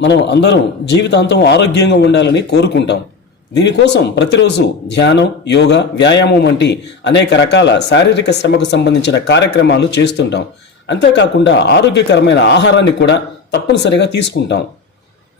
మనం అందరం జీవితాంతం ఆరోగ్యంగా ఉండాలని కోరుకుంటాం. దీనికోసం ప్రతిరోజు ధ్యానం, యోగా, వ్యాయామం వంటి అనేక రకాల శారీరక శ్రమకు సంబంధించిన కార్యక్రమాలు చేస్తుంటాం. అంతేకాకుండా ఆరోగ్యకరమైన ఆహారాన్ని కూడా తప్పనిసరిగా తీసుకుంటాం.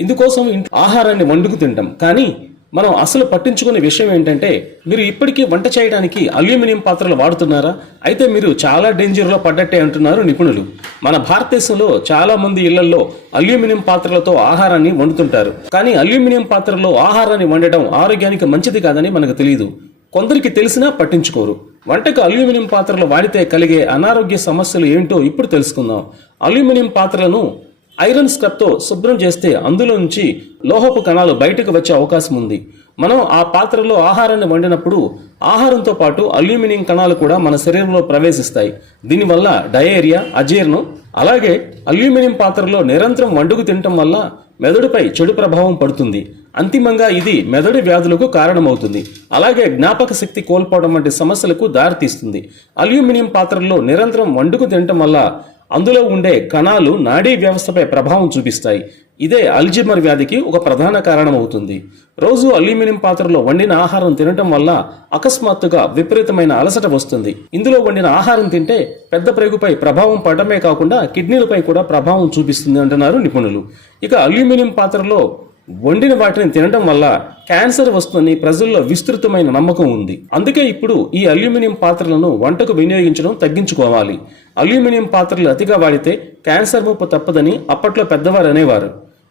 ఇందుకోసం ఆహారాన్ని వండుకు తింటాం. కానీ మనం అసలు పట్టించుకునే విషయం ఏంటంటే, మీరు ఇప్పటికీ వంట చేయడానికి అల్యూమినియం పాత్రలు వాడుతున్నారా? అయితే మీరు చాలా డేంజర్లో పడ్డట్టే అంటున్నారు నిపుణులు. మన భారతదేశంలో చాలా మంది ఇళ్లలో అల్యూమినియం పాత్రలతో ఆహారాన్ని వండుతుంటారు. కానీ అల్యూమినియం పాత్రలో ఆహారాన్ని వండటం ఆరోగ్యానికి మంచిది కాదని మనకు తెలియదు. కొందరికి తెలిసినా పట్టించుకోరు. వంటకు అల్యూమినియం పాత్రలు వాడితే కలిగే అనారోగ్య సమస్యలు ఏంటో ఇప్పుడు తెలుసుకుందాం. అల్యూమినియం పాత్రలను ఐరన్ స్క్రబ్తో శుభ్రం చేస్తే అందులో నుంచి లోహపు కణాలు బయటకు వచ్చే అవకాశం ఉంది. మనం ఆ పాత్రలో ఆహారాన్ని వండినప్పుడు ఆహారంతో పాటు అల్యూమినియం కణాలు కూడా మన శరీరంలో ప్రవేశిస్తాయి. దీనివల్ల డయేరియా, అజీర్ణం, అలాగే అల్యూమినియం పాత్రలో నిరంతరం వండుకు తినటం వల్ల మెదడుపై చెడు ప్రభావం పడుతుంది. అంతిమంగా ఇది మెదడు వ్యాధులకు కారణమవుతుంది. అలాగే జ్ఞాపక శక్తి కోల్పోవడం వంటి సమస్యలకు దారితీస్తుంది. అల్యూమినియం పాత్రల్లో నిరంతరం వండుకు తినటం వల్ల అందులో ఉండే కణాలు నాడీ వ్యవస్థపై ప్రభావం చూపిస్తాయి. ఇదే అల్జీమర్ వ్యాధికి ఒక ప్రధాన కారణం అవుతుంది. రోజు అల్యూమినియం పాత్రలో వండిన ఆహారం తినటం వల్ల అకస్మాత్తుగా విపరీతమైన అలసట వస్తుంది. ఇందులో వండిన ఆహారం తింటే పెద్ద ప్రేగుపై ప్రభావం పడటమే కాకుండా కిడ్నీలపై కూడా ప్రభావం చూపిస్తుంది అంటున్నారు నిపుణులు. ఇక అల్యూమినియం పాత్రలో వండిన వాటిని తినడం వల్ల క్యాన్సర్ వస్తుందని ప్రజల్లో విస్తృతమైన నమ్మకం ఉంది. అందుకే ఇప్పుడు ఈ అల్యూమినియం పాత్రలను వంటకు వినియోగించడం తగ్గించుకోవాలి. అల్యూమినియం పాత్రలు అతిగా వాడితే క్యాన్సర్ ముప్పు తప్పదని అప్పట్లో పెద్దవారు అనేవారు.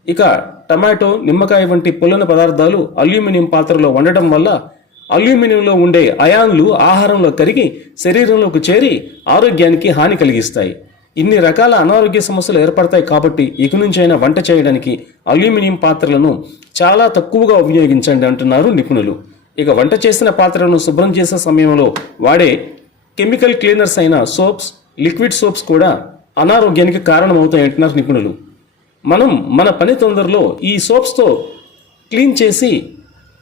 ఇక టమాటో, నిమ్మకాయ వంటి పుల్లని పదార్థాలు అల్యూమినియం పాత్రలో వండటం వల్ల అల్యూమినియంలో ఉండే అయాన్లు ఆహారంలో కరిగి శరీరంలోకి చేరి ఆరోగ్యానికి హాని కలిగిస్తాయి. ఇన్ని రకాల అనారోగ్య సమస్యలు ఏర్పడతాయి కాబట్టి ఇక నుంచైనా వంట చేయడానికి అల్యూమినియం పాత్రలను చాలా తక్కువగా ఉపయోగించండి అంటున్నారు నిపుణులు. ఇక వంట చేసిన పాత్రలను శుభ్రం చేసే సమయంలో వాడే కెమికల్ క్లీనర్స్ అయిన సోప్స్, లిక్విడ్ సోప్స్ కూడా అనారోగ్యానికి కారణమవుతాయి అంటున్నారు నిపుణులు. మనం మన పని తొందరలో ఈ సోప్స్తో క్లీన్ చేసి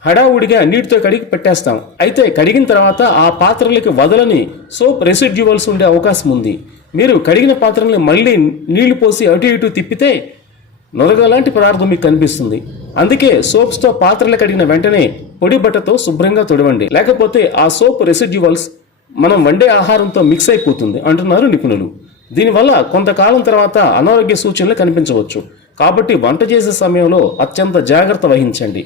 హడావుడిగా నీటితో కడిగి పెట్టేస్తాం. అయితే కడిగిన తర్వాత ఆ పాత్రలకి వదలని సోప్ రెసిడ్యువల్స్ ఉండే అవకాశం ఉంది. మీరు కడిగిన పాత్రల్ని మళ్ళీ నీళ్లు పోసి అటు ఇటు తిప్పితే నొరగలాంటి పదార్థం మీకు కనిపిస్తుంది. అందుకే సోప్స్తో పాత్రలు కడిగిన వెంటనే పొడి బట్టతో శుభ్రంగా తుడవండి. లేకపోతే ఆ సోప్ రెసిడ్యువల్స్ మనం వండే ఆహారంతో మిక్స్ అయిపోతుంది అంటున్నారు నిపుణులు. దీనివల్ల కొంతకాలం తర్వాత అనారోగ్య సూచనలు కనిపించవచ్చు. కాబట్టి వంట చేసే సమయంలో అత్యంత జాగ్రత్త వహించండి.